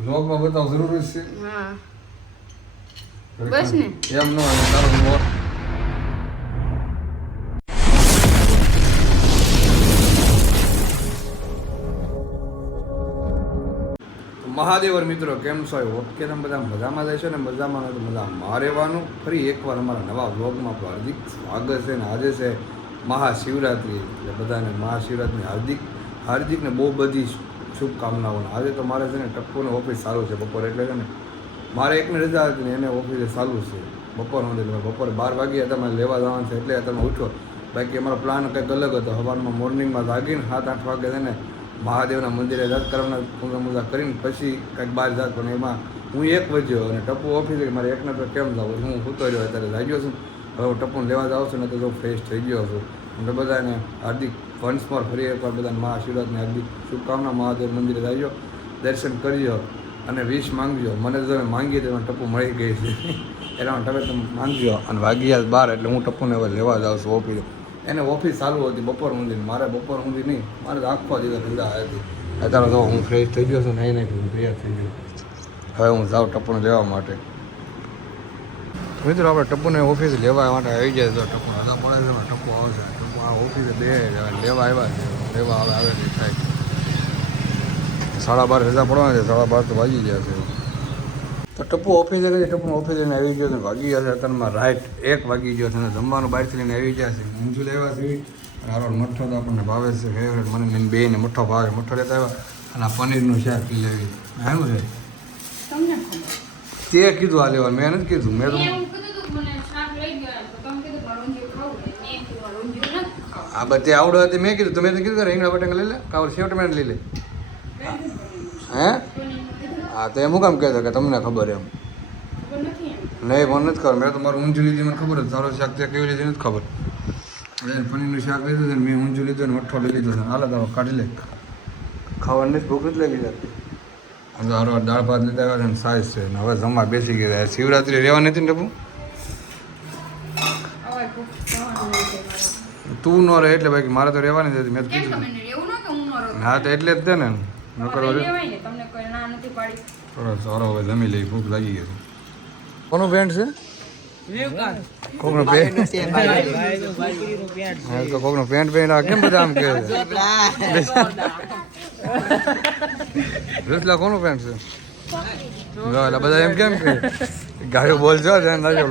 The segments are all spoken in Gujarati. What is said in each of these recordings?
વ્લોગમાં બતાવ જરૂરી છે હા બસ ને. એમ નો તારો વ્લોગ મહાદેવર મિત્રો કેમ છો ઓકે તમે બધા મજામાં રહેશો ને? મજામાં તો મજામાં રહેવાનું ફરી એકવાર અમારા નવા વ્લોગમાં આપણું હાર્દિક સ્વાગત છે ને આજે છે મહાશિવરાત્રિ. એટલે બધાને મહાશિવરાત્રિ હાર્દિક હાર્દિકને બહુ બધી શુભકામનાઓ આજે તો મારે છે ને ટપ્પુને ઓફિસ ચાલુ છે, બપોરે એટલે છે ને મારે એકને રજા હતી ને એને ઓફિસે ચાલુ છે. બપોર સુધી બપોરે બાર વાગ્યા તમે લેવા જવાનું છે, એટલે તમે ઉઠો બાકી અમારો પ્લાન કંઈક અલગ હતો. સવારમાં મોર્નિંગમાં જાગીને સાત, આઠ વાગે છે ને મહાદેવના મંદિરે જાત કરવાના પૂજા મૂજા કરીને પછી કંઈક બહાર જાત, પણ એમાં હું એક વજ્યો અને ટપ્પુ ઓફિસે મારે એકને કેમ જાવ? હું સૂતો રહ્યો, અત્યારે જાગ્યો છું. હવે ટપ્પુને લેવા જાઉં છું ને તો ફ્રેશ થઈ ગયો છું. એટલે બધાને હાર્દિક વંશ પર ફરી એકવાર બધાને મહાશિવરાત્રની હાર્દિક શુભકામના. મહાદેવ મંદિરે જાજો. દર્શન કરજો અને વિશ માંગજો. મને તમે માંગીએ તો ટપ્પુ મળી ગઈ છે. એના તમે તમે માંગજો. અને વાગ્યા બાર એટલે હું ટપ્પુને હવે લેવા જાઉં છું ઓફિસ. એને ઓફિસ ચાલુ હતી બપોર સુધી. મારે બપોર સુધી નહીં. મારે આખો દિવસ રજા હતી. અત્યારે તો હું ફ્રેશ થઈ ગયો છું. નહીં નહીં, હું તૈયાર થઈ ગયો. હવે હું જાઉં ટપ્પુને લેવા માટે. મિત્રો આપણે ટપ્પુને ઓફિસ લેવા માટે આવી જાય તો ટપ્પુ રજા પડે છે ટપ્પુ આવશે. ટપ્પુ આ ઓફિસે બે લેવા આવ્યા છે. લેવા આવે આવે નહીં થાય. સાડા બાર રજા પડવાની છે. સાડા બાર તો વાગી ગયા છે. તો ટપ્પુ ઓફિસે ગઈ ટપ્પુ ઓફિસે લઈને આવી ગયો છે. વાગી ગયા છે. અત્યારમાં રાઈટ એક વાગી ગયો છે અને જમવાનું બહારથી લઈને આવી ગયા છે. ઊંચું લેવા છે. અને હારો મઠ્ઠો તો આપણને ભાવે છે. ફેવરેટ મને લઈને બે ને મઠ્ઠો ભાવે મઠ્ઠો લેતા આવ્યા. અને આ પનીરનું શાક પી લેવી. આનું છે? તે કીધું આ લેવાનું. મેં નથી કીધું. મેં તો મેં એવું કીધું હતું કે મને શાક લઈ ગયો એમ. તો તમે કીધું મારે ઊંધિયું ખાવું છે. મેં કીધું મારે ઊંધિયું નથી ખાવું. આ બધી આવડો હતી મેં કીધું તમે તો કીધું રીંગણા બટાકા લઈ લે કાવર સેવ મેં લઈ લે. હે? હા તો એમ હું કામ કહેતો કે તમને ખબર એમ. એમ. નહીં મને નથી ખબર. મેં તો મારું ઊંચું લીધી મને ખબર તારો શાક તે કેવી રીતે નથી ખબર. પનીરનું શાક લીધું છે ને મેં ઊંચું લીધું ને મઠ્ઠો લઈ લીધો છે. હાલ તારો કાઢી લે. ખાવાની જ ભૂખ જ લાગી જતી. અને હારો દાળ ભાત લીધા આવ્યા છે ને સાઈઝ છે. હવે જમવા બેસી ગયા શિવરાત્રી રહેવા નથી ને ટપુ અવાજ ભૂખ થવાનું નહીં છે મારે. તું ન રહે એટલે બાકી મારે તો રહેવાની જ મેં તો કીધું તમે ને ન કે હું ન રહું? હા તો એટલે જ તે ને. નકર તમારે હવે તમને કોઈ ના નથી પાડી. થોડો સારો હવે જમી લઈ ભૂખ લાગી ગઈ કોનું પેન્ટ છે? કોકનું પેન્ટ હા તો કોકનું પેન્ટ પહેરીને આ કેમ બધા આમ કહે છે? રસલા કોનું પેન્ટ છે? એટલે બધા એમ કેમ કે ગાયો બોલજો ધ્યાન રાખજો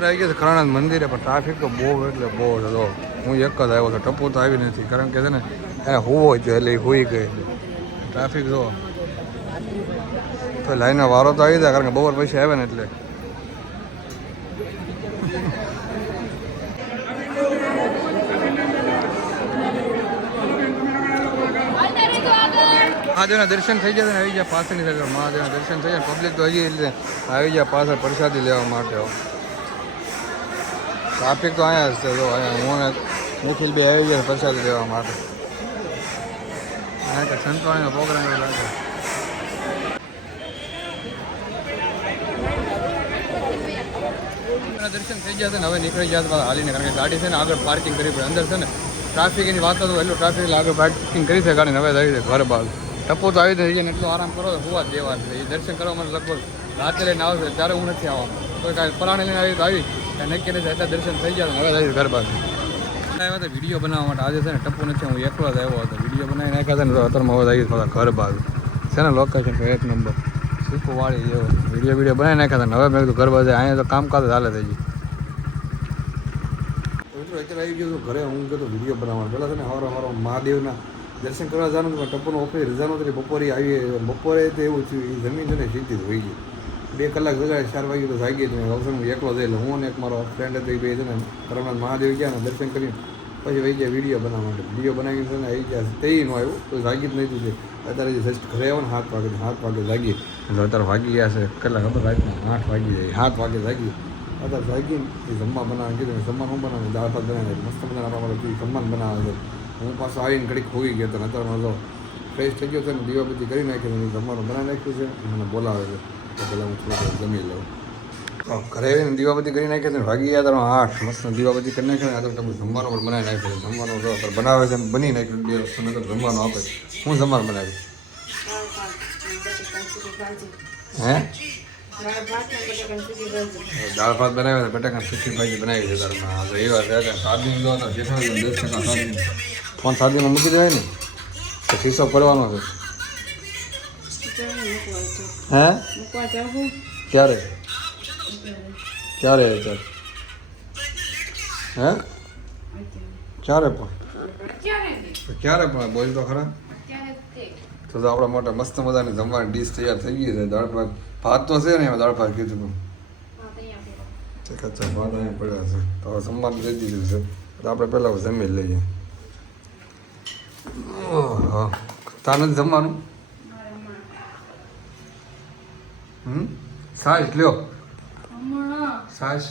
લોગ આવી ગયા ખરાણા મંદિરે, પણ ટ્રાફિક તો બહુ એટલે બહુ હતો હું એક જ આવ્યો હતો ટપુ તો આવી નથી. કારણ કે છે ને એને હોવો જ એટલે હોઈ ગઈ ટ્રાફિક જો, તો લાઈનનો વારો તો આવી જાય, કારણ કે બપોર પછી આવે ને એટલે. મહાદેવના દર્શન થઈ જાય આવી જાય પાછળની સાઈડ. મહાદેવના દર્શન થઈ જાય પબ્લિક તો હજી એટલે આવી જાય પાછળ પ્રસાદી લેવા માટે. ટ્રાફિક તો અહીંયા જ છે, જો અહીંયા હું નિખિલ બે આવી ગયા પ્રસાદી લેવા માટે. અહીંયા તો સંતવાણીનો પ્રોગ્રામ એવો લાગે. દર્શન થઈ ગયા છે ને, હવે નીકળી ગયા છે હાલીને, કારણ કે ગાડી છે ને આગળ પાર્કિંગ કરવી પડે. અંદર છે ને ટ્રાફિક એની વાત તો એટલું ટ્રાફિક આગળ પાર્કિંગ કરી છે ગાડીને, હવે આવી છે ઘર બાદ ટપો તો આવી જાય ને, એટલો આરામ કરો હોવા જ દેવાનું છે. એ દર્શન કરવા મને લગભગ રાત્રે લઈને આવશે, ત્યારે હું નથી આવવાનો. કોઈ કાંઈ પરાણે આવી તો આવી. દર્શન થઈ ગયા હવે આવી ઘર બાદ આવ્યા હતા વીડિયો બનાવવા માટે આજે છે ને ટપ્પુ નથી, હું એકલો જ આવ્યો હતો. વીડિયો બનાવી નાખ્યા હતા ને તો અત્યારમાં હવે આવી થોડા ઘર બાદ છે ને લોકેશન તો એક નંબર સૂકું વાળી જેવો. વીડિયો વીડિયો બનાવી નાખ્યા હતા હવે મેં કીધું ઘર બાજુ, અહીંયા તો કામકાજ હાલે થઈ ગયું. અત્યારે આવી ગયો ઘરે. હું કીધું વીડિયો બનાવવાનો. પહેલાં છે ને હવારો હવારો મહાદેવના દર્શન કરવા જવાનું હતું ટપ્પુનો ઓફિસ રજા નહોતી બપોરે આવી બપોરે તો એવું થયું એ જમીન છે ને હોઈ ગઈ. બે કલાક જગાડે ચાર વાગે તો જાગી જ નહીં. હું એકલો જઈ હું અને એક મારો ફ્રેન્ડ હતો, એ બે છે ને કરમનાથ મહાદેવ ગયા ને, દર્શન કરીને. પછી વહી ગયા વીડિયો બનાવવા માટે. વીડિયો બનાવીને છે ને, આવી ગયા. તે નો આવ્યું, તો જાગી જ નહીં છે. અત્યારે જસ્ટ ઘરે આવ્યો ને, સાત વાગે સાત વાગે જાગી એટલે અત્યારે વાગી ગયા છે કલાક ખબર, રાતના આઠ વાગી જાય. સાત વાગે જાગી અત્યારે જાગીને એ જમવા બનાવે કીધું જમવાનું હું બનાવે દાળ ભાત બનાવે મસ્ત મજાના આપણા માટે જમવાનું બનાવે છે હું પાછો આવીને ઘડીક ખોઈ ગયો હતો અત્યારે મારો ફ્રેશ થઈ ગયો છે ને, દીવાબત્તી કરી નાખી જમવાનું બનાવી નાખ્યું છે. મને બોલાવે છે. પહેલાં હું થોડું જમી લઉં. ઘરે આવીને દીવાબત્તી કરી નાખી છે ને વાગી ગયા તારો આઠ મસ્ત દીવાબત્તી કરી નાખી આ તો તમે જમવાનું પણ બનાવી નાખ્યું છે. જમવાનું તો બનાવે છે બની નાખ્યું બે વસ્તુ નગર જમવાનું આપે હું જમવાનું બનાવી હે? દાળ ભાત બનાવ્યા હતા બટાકા સુખી ભાજી બનાવી છે તારમાં આ તો એવા છે કે સાદી લો જેઠા દસ ટકા સાદી ફોન સાદીમાં મૂકી દેવાય ને? તો શીશો પડવાનો છે. હે? ક્યારે? ક્યારે અત્યારે હે? ક્યારે પણ? ક્યારે પણ? બોલ તો ખરા. તો તો આપણા માટે મસ્ત મજાની જમવાની ડીશ તૈયાર થઈ ગઈ છે. દાળ ભાત ભાત તો છે ને એમાં દાળ ભાત કીધું પણ કચ્છા ભાત અહીંયા પડ્યા છે. તો જમવાનું દઈ દીધું છે. તો આપણે પહેલાં જમી લઈએ. હા નથી જમવાનું? હમ? સાસ લ્યો. સાસ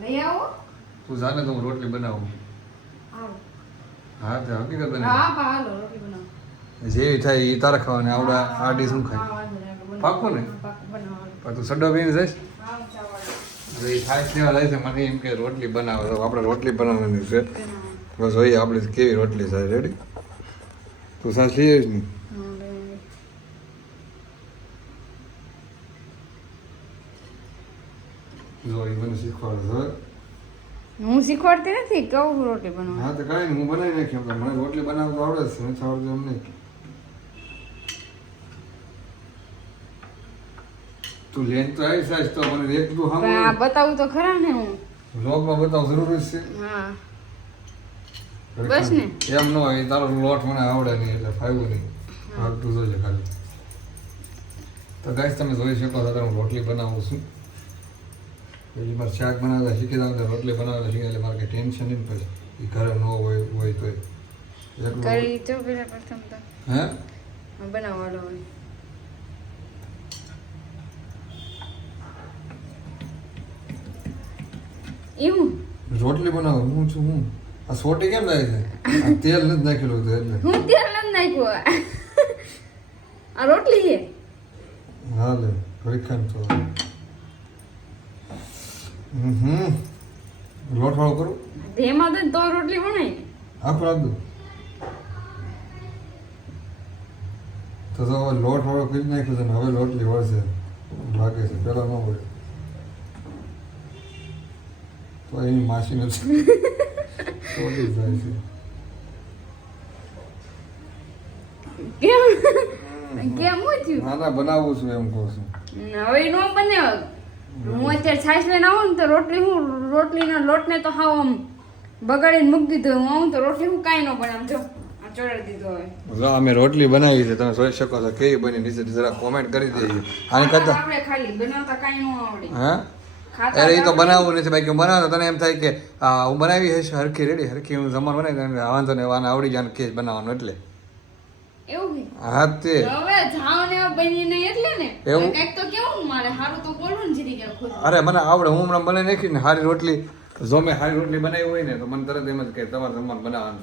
લઈ આવો. તું જાને તો હું રોટલી બનાવું. હા તે હકીકત બનાવો. જેવી થાય એ તારે ખાવાની આવડા આ ડીશ હું ખાય. પાક્કું ને? તું સડો પીને જઈશ? એ ખાસ લેવા જાય છે મને એમ કે રોટલી બનાવે તો આપણે રોટલી બનાવવાની છે. બસ જોઈએ આપણે કેવી રોટલી થાય રેડી તું સાસ લઈ આવીશ ને હા, લઈ જો એ મને શીખવાડે હું. શીખવાડતી નથી? કહું રોટલી બનાવવા. હા તો કાંઈ હું બનાવી નાખી. મને રોટલી બનાવતો આવડે છે નથી આવડતું એમ નહીં. તું લેન તો આવી સાસ તો મને એક આ બતાવું તો ખરા ને હું. વ્લોગમાં બતાવ જરૂરી છે. હા. બસ ને. એમ ન હોય તારો લોટ મને આવડે નહીં એટલે ફાવ્યું નહીં. હા. તું જોજે ખાલી. તો ગાઈસ તમે જોઈ શકો છો હું રોટલી બનાવું છું. મારે શાક બનાવતા શીખી જાવ રોટલી બનાવતા શીખી એટલે મારે કંઈ ટેન્શન નહીં પછી એ ઘરે ન હોય હોય તો કરી જો પેલા પ્રથમ તો. હે? બનાવવાનો હોય. એવું? રોટલી બનાવો હું છું હું. આ સોટી કેમ થાય છે? આ તેલ નથી નાખેલું હતું એટલે. હું તેલ નથી નાખ્યું આ રોટલી છે? હા લે ખાન તો. હમ. લોટ વાળો કરું એમાં તો તો રોટલી બનાવી આખું રાખ દઉં. તો તો હવે લોટ વાળો કરી નાખ્યો છે ને હવે રોટલી વળશે. લાગે છે પેલા ન હોય તો એની માસી નથી. ચોટી જાય છે. કેમ? કેમ હું થયું ના ના બનાવું છું એમ કહું છું. હવે નો બને હું અત્યારે છાશ લઈને આવું ને તો રોટલી હું રોટલીના લોટને તો હાવ આમ બગાડીને મૂકી દીધો. હું આવું તો રોટલી હું કાંઈ ન બનાવ. જો અમે રોટલી બનાવી છે તમે જોઈ શકો છો કેવી બની નીચે જરા કોમેન્ટ કરી દેજો. આને કરતા આપણે ખાલી બનાવતા કાંઈ ન આવડે. હા? અરે એ તો બનાવવું નથી બાકી હું બનાવતો તને એમ થાય કે હું બનાવી હશે હરખી રેડી હરખી હું જમવાનું બનાવી. વાંધો ને વાને આવડી જાય કેસ બનાવવાનું એટલે. એવું હા તે. હવે જાવ ને બની નહીં એટલે ને. એવું? કંઈક તો કેવું અરે મને આવડે. હું હમણાં બનાવી નાખી ને સારી રોટલી. જો મેં સારી રોટલી બનાવી હોય ને તો મને તરત એમ જ કે તમારે જમવાનું બનાવવાનું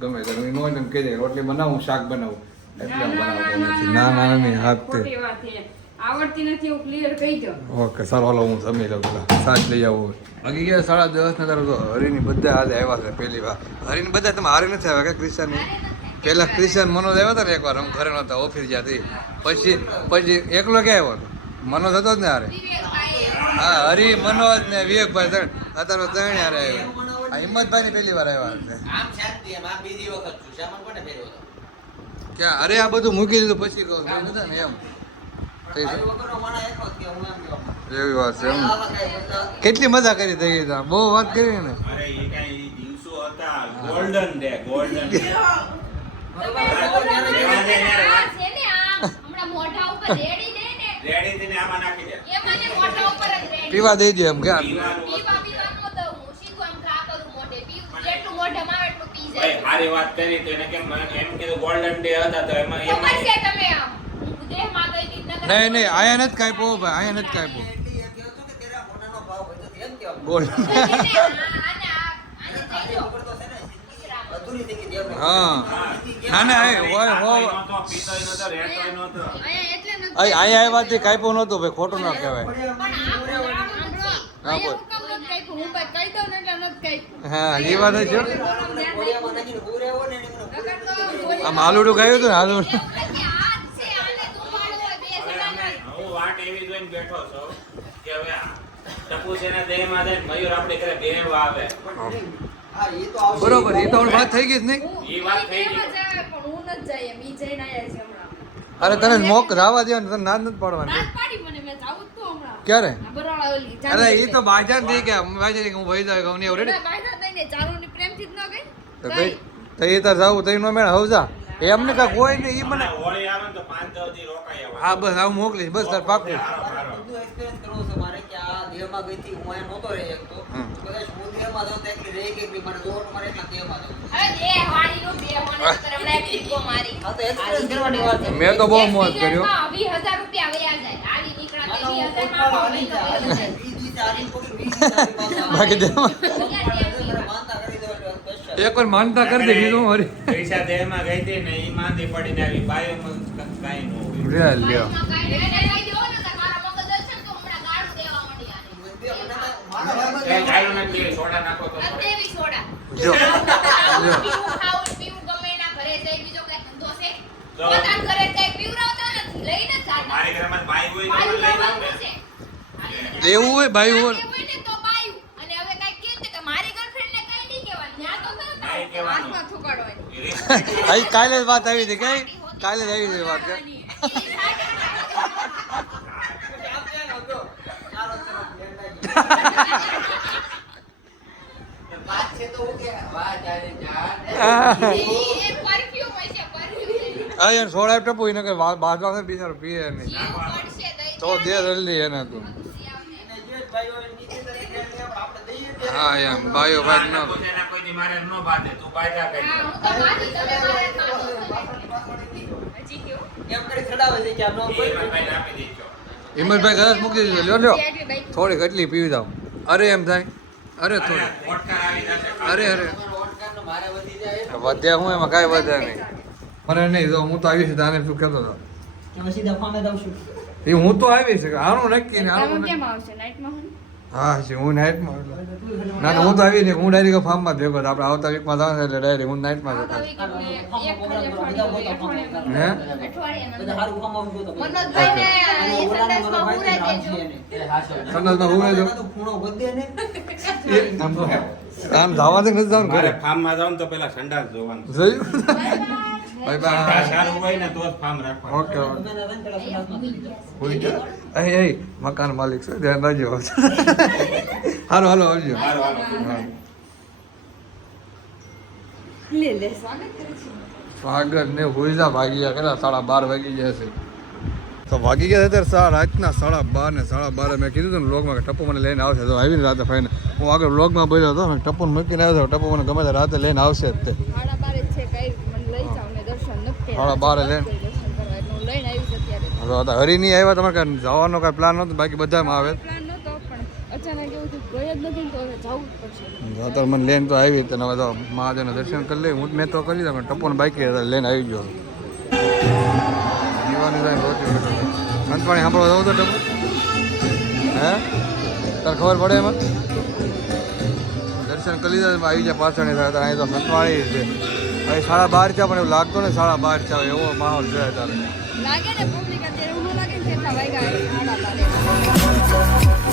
ગમે ત્યારે હું ન હોય ને એમ કહી દે રોટલી બનાવું શાક બનાવું. એટલે બનાવતો નથી ના ના નહીં હા તે ખોટી વાત છે. આવડતી નથી એવું ક્લિયર કહી દો ઓકે સારું હાલો હું જમી લઉં પેલા. સાસ લઈ આવું. બાકી ગયા સાડા દસ ને તારો તો હરીની બધા આજે આવ્યા છે પહેલી વાર. હરીની બધા તમે હારી નથી આવ્યા કે ક્રિશ્ચન પહેલાં ક્રિશ્ચન મનોજ આવ્યા હતા ને એકવાર? હું ઘરે નહોતા ઓફિસ જ્યાંથી. પછી પછી એકલો ક્યાં આવ્યો હતો? મનોજ હતો જ ને હારે? હા હરી મનોજ ને વિવેકભાઈ ત્રણ. અત્યારે ત્રણ હારે આવ્યો. આ હિંમતભાઈ ની પહેલી વાર આવ્યા ક્યાં? અરે આ બધું મૂકી દીધું પછી કહું. નતા ને એમ. એવી વાત છે એમ. કેટલી મજા કરી થઈ ગઈ બહુ વાત કરી ને. અરે એ કઈ દિવસો હતા. ગોલ્ડન ડે ગોલ્ડન ડે પીવા દઈ દે. એમ કે. ભાઈ વાત કરી તો એને કેમ એમ કીધું ગોલ્ડન ડે હતા તો એમાં એમાં નહીં નહીં આયા નથી કાપ્યો ભાઈ આયા નથી કાપ્યો એટલી હા ના ના એ હોય નહોતો. અહીંયા આવ્યાથી કાંઈ નહોતું ભાઈ ખોટું ના કહેવાય હા, બોલ. હું કાપ્યું? હું ને કાપ્યું. હા એ વાત છે ને આમ આલુડું ખાયું હતું ને આલુ એવું નથી, હાથ છે, આને દુખાડો હોય, બે હવે જણાના. અમે- હું વાટ એવી જોઈને બેઠો છું કે હવે આ ટપુસેના દેહમાં જાય ને મયુર આપણી ઘરે બેહવા આવે હા બરોબર એ તો વાત થઈ ગઈ જ નહીં હું- વાત થઈ ગઈ. બેમાં જાય, પણ હું નથી જાય એમ. ઈ જઈને આયા છે હમણાં. અરે તને મોક રાવા દેવાનું ને તને ના જ નથી ના પાડવાની જ પાડી મને, મેં જાવું જ તું હમણાં. ક્યારે અરે એ તો બાજા થઈ ગયા હું બાજા હું ભાઈ જાય હું નહીં રેડી? તો એ તાર જાવું તઈ નો મેળ હવજા એમને કાંઈ કોઈ નહીં એ મને. હા બસ આવું મોકલીશ બસ તાર પાકું હારો, હારો. બધું experience કરવો છે મારે કે આ દેહમાં ગઈ હતી, હું અહીંયા નહોતો રહી શકતો. કદાચ હું દેહમાં જાઉં મને દોટ મારે એટલા. મેં તો બહુ મોજ કર્યો એક્સિડન્ટમાં 20,000 રૂપિયા વયા જાય. હાલી નીકળ્યા આ તે તો 20,000 માં હાલી નહીં તો જાય. વયા જાય. વીસ દિવસે હાલીને પકડી, વીસ દિવસે હાલી પાછા. બાકી. એક વાર માનતા કરી દે બીજું મારી પૈસા દેહમાં ગઈ હતી ને એ માંદી પડીને આવી બાયો કાંઈ નો. લ્યો મારા મગજ હશે તો હમણાં ગાળું દેવા માંડી મારા ભાઈબંધ કઈ ચાલ્યું સોડા નાખો તો. જો. કાંઈ કાંઈ. એવું હોય ભાઈ હોય. કાંઈ કાંઈ કાલે જ વાત આવી હતી કઈ? કાલે જ આવી હતી વાત કે વાત છે તો હું કે વાત આવી જાન. આ એ perfume હોય છે, perfume. યાર ટપુ એને કઈ બાજવા બિચારો પીએ નહીં તો દે જલ્દી એને તું. હા એમ બાયો ભાઈ ના, ન મારે બાંધે, તું બાંધ્યા કરી. હા, હું તો બાજી તમે મારે ખાધો છે. હજી કયો? એમ કરી ચડાવે છે કે આ નો કોઈ આપી દેજો. હિંમતભાઈ ઘરે જ મૂકી દીધો લ્યો લ્યો. થોડી કેટલી પીવી દઉં અરે એમ થાય અરે થોડી વોડકા આવી જશે. અરે અરે વધ્યા હું એમાં કાંઈ વધ્યા નહીં. મને નહીં તો હું તો આવી છું આને શું કહેતો હતો? એ હું તો આવી છે આનું નક્કી ને આનું કેમ આવશે? હા? છે હું નાઇટમાં ના ના હું તો આવી નહીં હું ડાયરેક્ટ ફાર્મમાં ભેગો આપણે આવતા વીકમાં જવાનું એટલે ડાયરેક્ટ હું નાઇટમાં જતા. હે? week હું બધા આમ જવા દે નથી જવાનું ઘરે? ફાર્મમાં ને તો પેલા સંડાસ જોવાનું. જોયું? બાય બાય સારું હોય ને તો જ ફાર્મ રાખવાનું. Okay okay. અહીં અહીં મકાન માલિક છે ધ્યાન રાખજો. હાલો હાલો આવજો. હાલો હાલો. હા. લે લે. સ્વાગત ને હુઈજા ભાગી ગયા કેટલા? સાડા બાર વાગી ગયા છે. તો વાગી ગયા અત્યારે સાડા રાતના સાડા બાર ને સાડા બાર મેં કીધું હતું ને વ્લોગમાં કે ટપ્પુ મને લઈને આવશે. તો આવીને રાતે ફાઈને હું આગળ લોગમાં બોલ્યો હતો ને ટપ્પુને મૂકીને આવ્યો હતો ટપ્પુ મને ગમે તે રાતે લઈને આવશે જ તે. સાડા બારે લઈને. હતા હરી નહીં આવ્યા તમારે કાંઈ જવાનો કાંઈ પ્લાન નહોતો? બાકી બધામાં આવે. તો અત્યારે મને લઈને તો આવી તને હવે તો મહાદેવના દર્શન કરી લઈ. હું મેં તો કરી પણ ટપ્પુને બાકી હતા લઈને આવી ગયો. દીવાની સંતવાણી સાંભળવા જવું તો ટપુ. હે? તારે ખબર પડે એમાં? દર્શન કરી લીધા આવી જાય પાછળ પાછળની થાય. અહીં તો સંતવાણી છે. અહીં સાડા બાર ચા પણ એવું લાગતું ને સાડા બાર છે એવો માહોલ છે અત્યારે. લાગે ને પબ્લિક અત્યારે લાગે ને કેટલા વાગ્યા